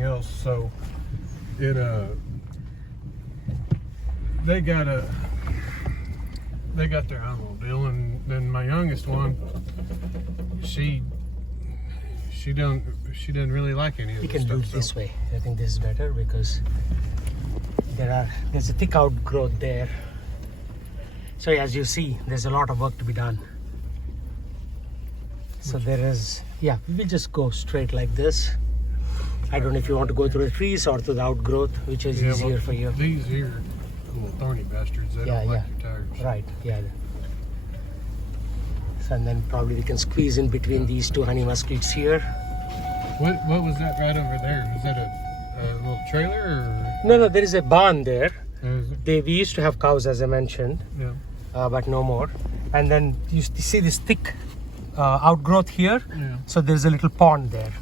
everything else. So it they got their own little deal, and then my youngest one, she doesn't really like any of You this can do stuff. it this way. I think this is better because there's a thick outgrowth there. So as you see, there's a lot of work to be done. So there is, yeah, we'll just go straight like this. I don't know if you want to go through the trees or through the outgrowth, which is Yeah, easier well, for you. These here little thorny bastards, they Yeah, don't like yeah. your tires. Right, yeah. So and then probably we can squeeze in between these two honey muskeets here. What was that right over there? Was that a little trailer or? No, there is a barn there. Is it? We used to have cows, as I mentioned, Yeah. but no more. And then you see this thick outgrowth here. Yeah. So there's a little pond there.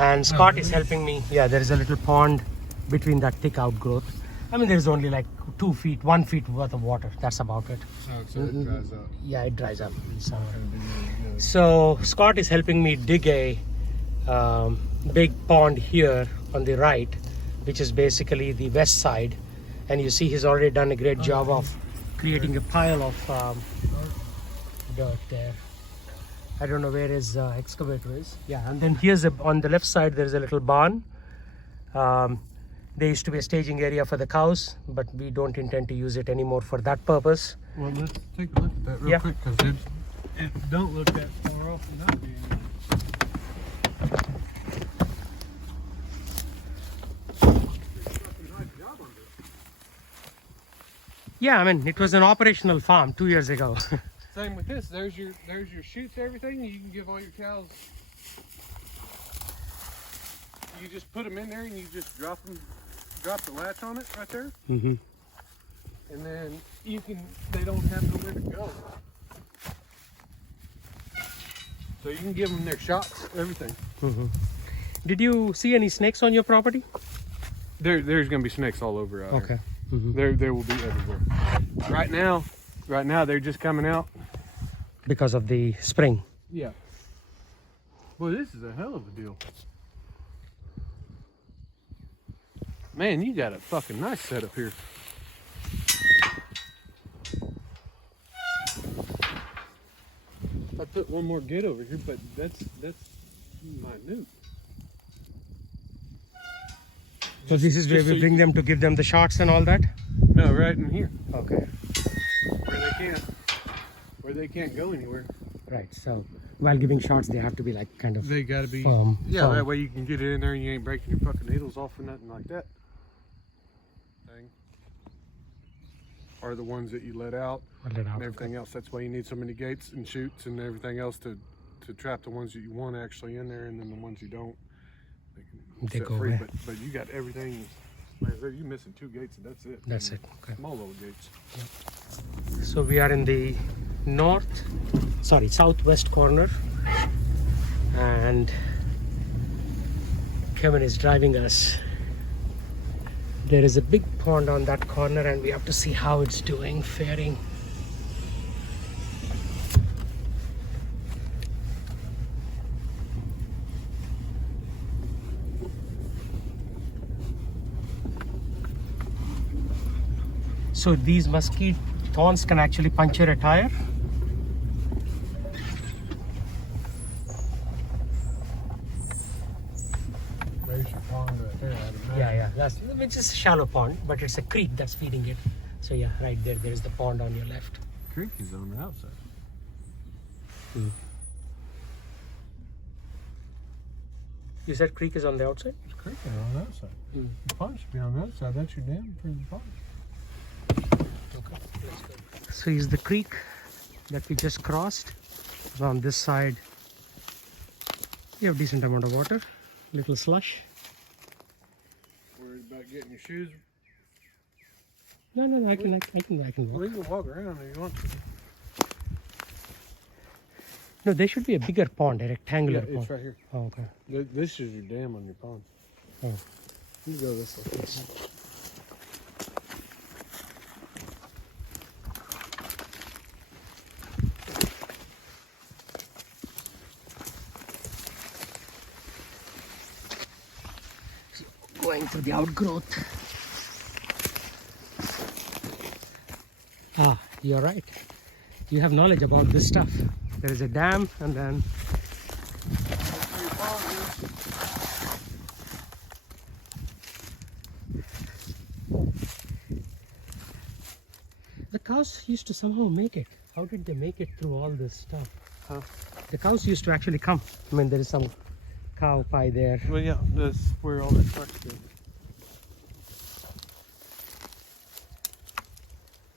And Scott is really? helping me. Yeah, there is a little pond between that thick outgrowth. I mean, there's only like 2 feet, 1 feet worth of water. That's about it. So it dries up. Yeah, it dries up in summer. That'd be really good. So Scott is helping me dig a big pond here on the right, which is basically the west side. And you see he's already done a great job of creating a pile of dirt there. I don't know where his excavator is. Yeah, and then here's on the left side there's a little barn. There used to be a staging area for the cows, but we don't intend to use it anymore for that purpose. Well, let's take a look at that real Yeah. quick, because it don't look that far off from that being. Yeah, I mean, it was an operational farm 2 years ago. Same with this. There's your chutes, everything. You can give all your cows. You just put them in there and you just drop the latch on it right there, Mm-hmm. and then they don't have nowhere to go. So you can give them their shots, everything. Mm-hmm. Did you see any snakes on your property? There's gonna be snakes all over out Okay. Mm-hmm. here. There will be everywhere. Right now they're just coming out. Because of the spring. Yeah. Well, this is a hell of a deal. Man, you got a fucking nice setup here. I put one more gate over here, but that's minute. So this is where Just so we you bring them to give them the shots and all that? No, right in here, Okay. where they can't go anywhere. Right, so while giving shots they have to be like kind of They gotta be. firm. Yeah, firm. that way you can get it in there and you ain't breaking your fucking needles off or nothing like that. Thing. Or the ones that you let out Let it out. and everything else. That's why you need so many gates and chutes and everything else to trap the ones that you want actually in there, and then the ones you don't, They set go free. away. But you got everything. Like I said, you're missing 2 gates and that's it. That's it. Okay. Small little gates. So we are in the southwest corner, and Kevin is driving us. There is a big pond on that corner and we have to see how it's faring. So these mesquite thorns can actually puncture a tire. There's your pond right there. I'd imagine. Yeah. That's which is a shallow pond, but it's a creek that's feeding it. So yeah, right there is the pond on your left. Creek is on the outside. You said creek is on the outside? There's creek on the outside. The pond should be on the outside. That's your dam for the pond. So is the creek that we just crossed. So on this side, you have decent amount of water, little slush. Worried about getting your shoes? No, I can Well, walk. you can walk around if you want to. No, there should be a bigger pond, a rectangular Yeah, pond. it's right here. Oh, okay. This is your dam on your pond. Oh. You go this way. Yes. going through the outgrowth. Ah, you're right. You have knowledge about this stuff. There is a dam and then the cows used to somehow make it. How did they make it through all this stuff? Huh? The cows used to actually come. I mean, there is some cow pie there. Well, yeah, that's where all that truck's been.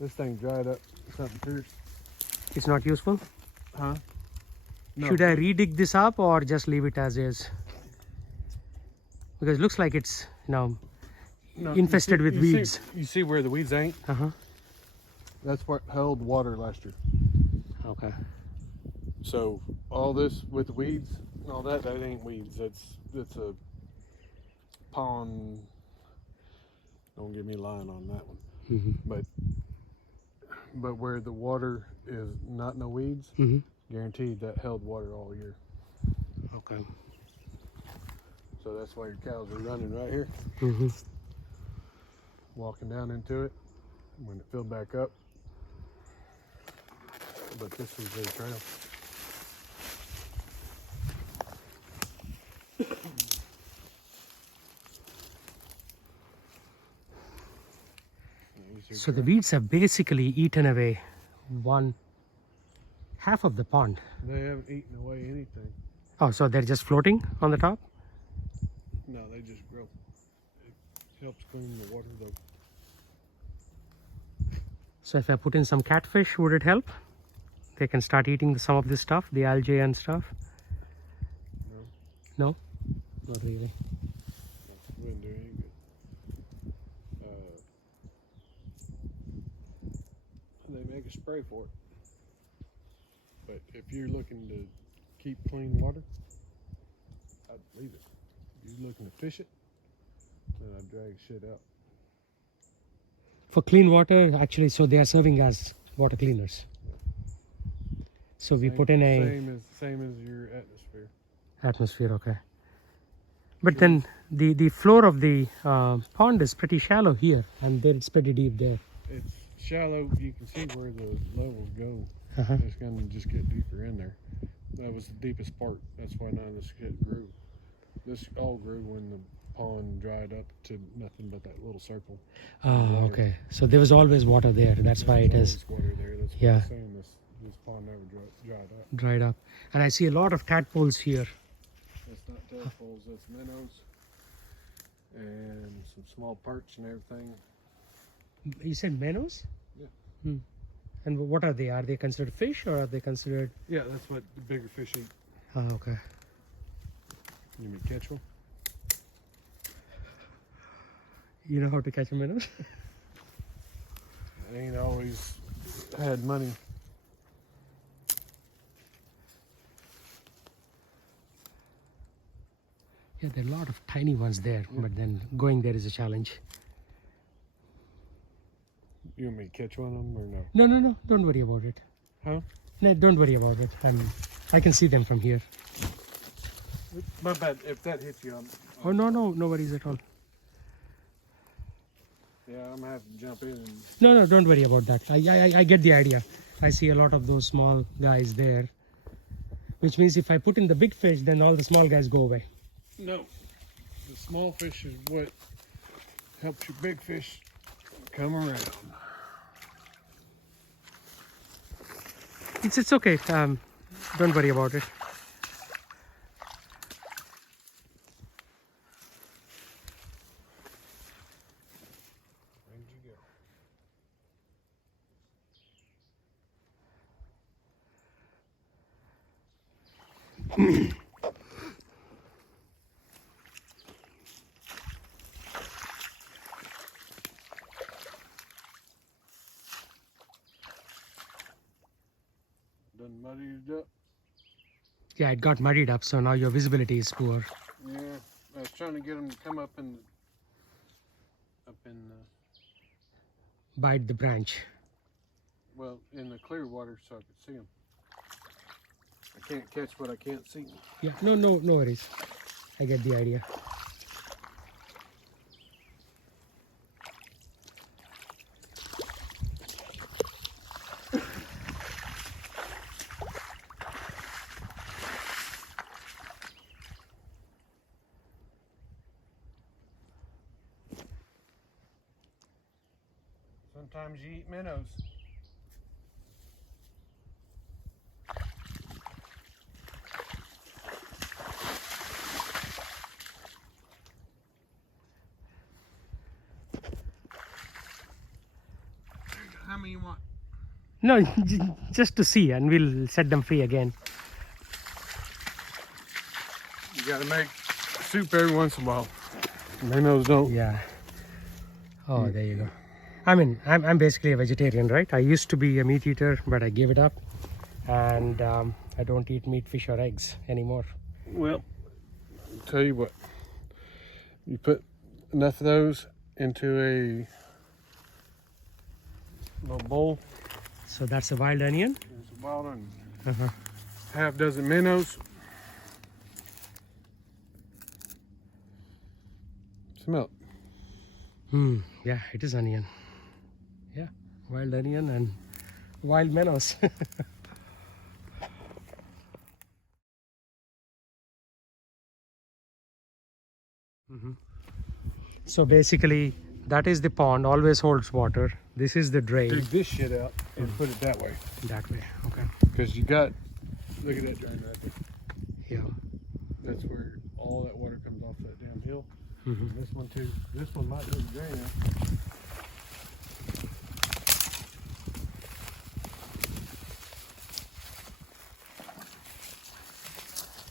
This thing dried up. Something fierce. It's not useful. Huh? No. Should I redig this up or just leave it as is? Because it looks like it's, No, infested with weeds. You see where the weeds ain't? Uh-huh. That's what held water last year. Okay. So all this with the weeds and all that ain't weeds. That's a pond. Don't get me lying on that one. Mm-hmm. But where the water is not no weeds, Mm-hmm. guaranteed that held water all year. Okay. So that's why your cows are running right here, Mm-hmm. walking down into it when it filled back up. But this is their trail. So the weeds have basically eaten away half of the pond. They haven't eaten away anything. Oh, so they're just floating on the top? No, they just grow. It helps clean the water though. So if I put in some catfish, would it help? They can start eating some of this stuff, the algae and stuff? No. No? Not really. No, wouldn't do any good. They make a spray for it. But if you're looking to keep clean water, I'd leave it. If you're looking to fish it, then I'd drag shit out. For clean water, actually, so they are serving as water cleaners. So we put in a same as your atmosphere. atmosphere, okay. But then the floor of the pond is pretty shallow here, and there it's pretty deep there. It's shallow. You can see where the levels go. Uh-huh. It's going to just get deeper in there. That was the deepest part. That's why none of this shit grew. This all grew when the pond dried up to nothing but that little circle. Oh, okay. So there was always water there. That's why it is Water there. That's why Yeah. I'm saying this pond never dried up. dried up. And I see a lot of tadpoles here. That's not tadpoles. That's minnows and some small perch and everything. You said minnows? Yeah. Hmm. And what are they? Are they considered fish or are they considered? Yeah, that's what the bigger fish eat. Oh, okay. You may catch one. You know how to catch a minnow? I ain't always had money. Yeah, there are a lot of tiny ones there, but then going there is a challenge. You want me to catch one of them or no? No, no, no. Don't worry about it. Huh? No, don't worry about it. I can see them from here. My bad. If that hits you, Oh, no, no. No worries at all. yeah, I'm gonna have to jump in and No, no. Don't worry about that. I get the idea. I see a lot of those small guys there. Which means if I put in the big fish, then all the small guys go away. no. The small fish is what helps your big fish come around. It's okay. Don't worry about it. Where'd you go? Done muddied it up. Yeah, it got muddied up, so now your visibility is poor. Yeah, I was trying to get them to come up in Bite the branch. well, in the clear water so I could see them. I can't catch what I can't see. Yeah, no worries. I get the idea. Sometimes you eat minnows. How many you want? No, just to see, and we'll set them free again. You gotta make soup every once in a while. Minnows don't. Yeah. Oh, there you go. I mean, I'm basically a vegetarian, right? I used to be a meat eater, but I gave it up, and I don't eat meat, fish, or eggs anymore. Well, I'll tell you what. You put enough of those into a little bowl. So that's a wild onion. There's a wild onion. Uh-huh. Half dozen minnows. Smell it. Yeah, it is onion. Yeah, wild onion and wild minnows. So basically, that is the pond, always holds water. This is the drain. Dig this shit out and put it that way. That way, okay. Because you got, look at that drain right there. Yeah. That's where all that water comes off that damn hill. Mhm. And this one too. This one might be the drain out.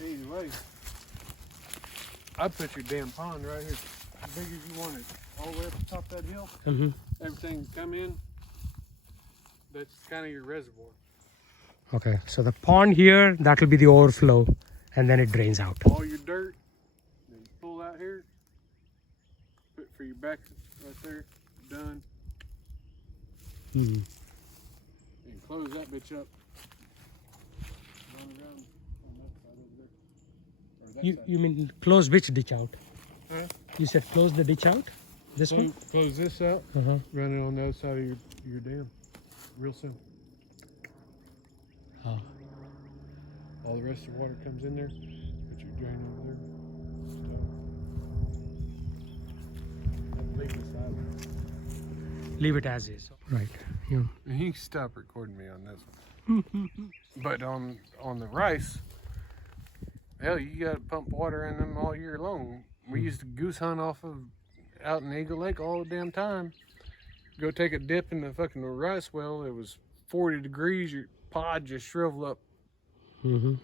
Either way, I'd put your damn pond right here, as big as you wanted, all the way up the top of that hill. Mhm. Everything come in, that's kind of your reservoir. Okay, so the pond here, that will be the overflow, and then it drains out. All your dirt, then pull out here, put for your back right there, done, Mhm. and close that bitch up. Run around on that side over there. Or that side. You mean close which ditch out? Huh? You said close the ditch out? This one? Close this out, Uh-huh. run it on the other side of your dam. Real simple. Oh. All the rest of the water comes in there, put your drain over there. Leave this out. Leave it as is. Right. Yeah. You can stop recording me on this one. But on the rice, hell, you got to pump water in them all year long. We used to goose hunt off of out in Eagle Lake all the damn time. Go take a dip in the fucking rice well. It was 40 degrees. Your pod just shriveled up. Mm-hmm.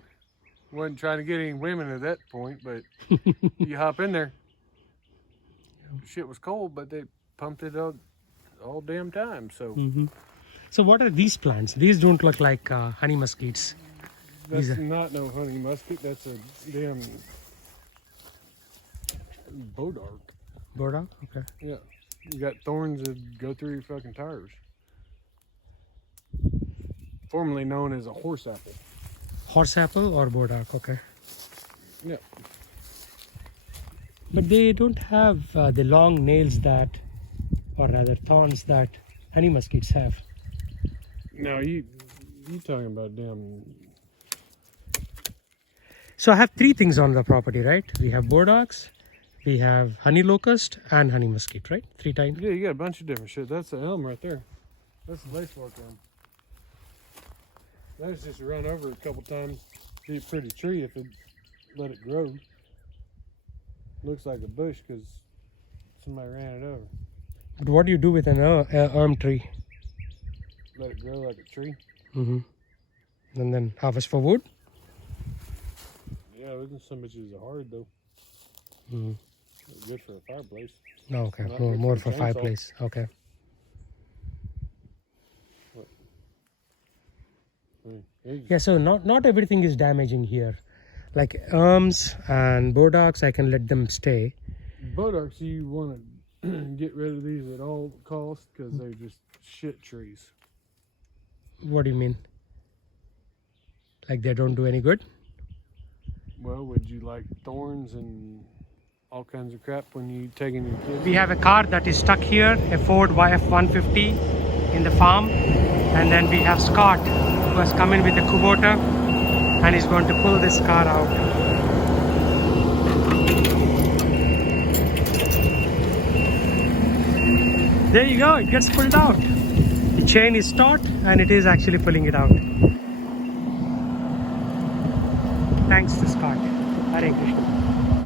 Wasn't trying to get any women at that point, but you hop in there. Shit was cold, but they pumped it out all damn time. So Mm-hmm. So what are these plants? These don't look like honey muskeets. that's These are- not no honey musket. That's a damn bodark. Burdock? Okay. Yeah, you got thorns that go through your fucking tires. Formerly known as a horse apple. Horse apple or burdock? Okay. Yeah. But they don't have the long nails that, or rather thorns that honey muskeets have. Now you talking about damn. So I have three things on the property, right? We have burdocks, we have honey locust, and honey muskeet, right? Three times. Yeah, you got a bunch of different shit. That's the elm right there. That's the lacework elm. That's just run over a couple times. Be a pretty tree if it let it grow. Looks like a bush because somebody ran it over. But what do you do with an elm tree? Let it grow like a tree. Mm-hmm. And then harvest for wood? Yeah, looking some bitches are hard though. Mm-hmm. Good for a fireplace. No, okay. Not More, good more for for chainsaw. fireplace. Okay. Yeah, so not everything is damaging here. Like elms and burdocks, I can let them stay. Bodarks, you want to get rid of these at all costs because they're just shit trees. What do you mean? Like they don't do any good? Well, would you like thorns and all kinds of crap when you taking your kids? We have a car that is stuck here, a Ford YF150 in the farm. And then we have Scott, who has come in with a Kubota and is going to pull this car out. There you go, it gets pulled out. The chain is taut and it is actually pulling it out. Thanks to Scott. Hare Krishna.